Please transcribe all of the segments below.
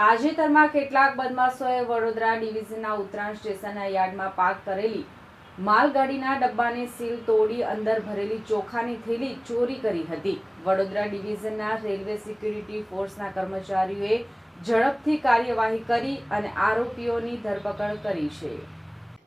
તાજેતરમાં કેટલાક બદમાશોએ વડોદરા ડિવિઝનના ઉત્તરાયણ સ્ટેશનના યાર્ડમાં પાર્ક કરેલી માલગાડીના ડબ્બાની સીલ તોડી અંદર ભરેલી ચોખાની થેલી ચોરી કરી હતી. વડોદરા ડિવિઝનના રેલવે સિક્યુરિટી ફોર્સના કર્મચારીઓએ ઝડપથી કાર્યવાહી કરી અને આરોપીઓની ધરપકડ કરી છે.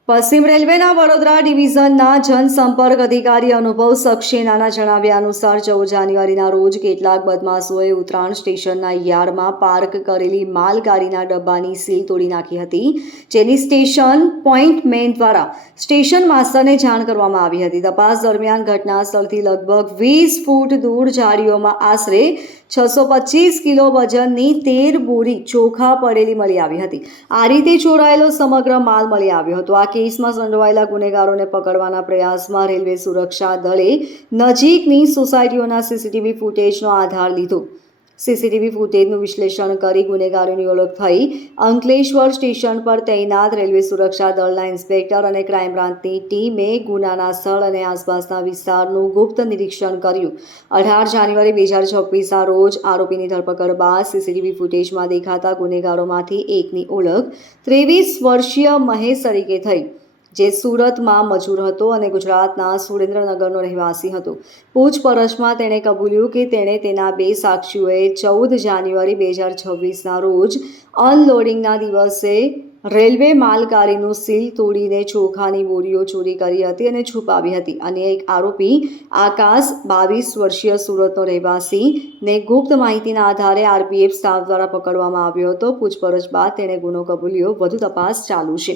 પશ્ચિમ રેલવેના વડોદરા ડિવિઝનના જનસંપર્ક અધિકારી અનુભવ સક્સેનાના જણાવ્યા અનુસાર ચૌદ જાન્યુઆરીના રોજ કેટલાક બદમાશોએ ઉત્તરાયણ સ્ટેશનના યાર્ડમાં પાર્ક કરેલી માલગાડીના ડબ્બાની સીલ તોડી નાખી હતી, જેની સ્ટેશન પોઈન્ટ મેન દ્વારા સ્ટેશન માસ્ટરને જાણ કરવામાં આવી હતી. તપાસ દરમિયાન ઘટના સ્થળથી લગભગ વીસ ફૂટ દૂર ઝાડીઓમાં આશરે છસો પચીસ કિલો વજનની તેર બોરી ચોખા પડેલી મળી આવી હતી. આ રીતે ચોરાયેલો સમગ્ર માલ મળી આવ્યો હતો. આ કેસમાં સંડોવાયેલા ગુનેગારોને પકડવાના પ્રયાસમાં રેલવે સુરક્ષા દળે નજીકની સોસાયટીઓના સીસીટીવી ફૂટેજનો આધાર લીધો. સીસીટીવી ફૂટેજનું વિશ્લેષણ કરી ગુનેગારોની ઓળખ થઈ. અંકલેશ્વર સ્ટેશન પર તૈનાત રેલવે સુરક્ષા દળના ઇન્સ્પેક્ટર અને ક્રાઇમ બ્રાન્ચની ટીમે ગુનાના સ્થળ અને આસપાસના વિસ્તારનું ગુપ્ત નિરીક્ષણ કર્યું. અઢાર જાન્યુઆરી બે હજાર છવ્વીસના રોજ આરોપીની ધરપકડ બાદ સીસીટીવી ફૂટેજમાં દેખાતા ગુનેગારોમાંથી એકની ઓળખ ત્રેવીસ વર્ષીય મહેશ તરીકે થઈ. જે સુરતમાં મજૂર હતો અને ગુજરાતના સુરેન્દ્રનગરનો રહેવાસી હતો. પૂછપરછમાં તેણે કબૂલ્યું કે તેણે તેના બે સાક્ષીઓએ ચૌદ જાન્યુઆરી બે હજાર છવ્વીસના રોજ અનલોડિંગના દિવસે રેલવે માલગાડીનું સીલ તોડીને ચોખાની બોરીઓ ચોરી કરી હતી અને છુપાવી હતી. અને એક આરોપી આકાશ બાવીસ વર્ષીય સુરતનો રહેવાસી ને ગુપ્ત માહિતીના આધારે આરપીએફ સ્ટાફ દ્વારા પકડવામાં આવ્યો હતો. પૂછપરછ બાદ તેણે ગુનો કબૂલ્યો. વધુ તપાસ ચાલુ છે.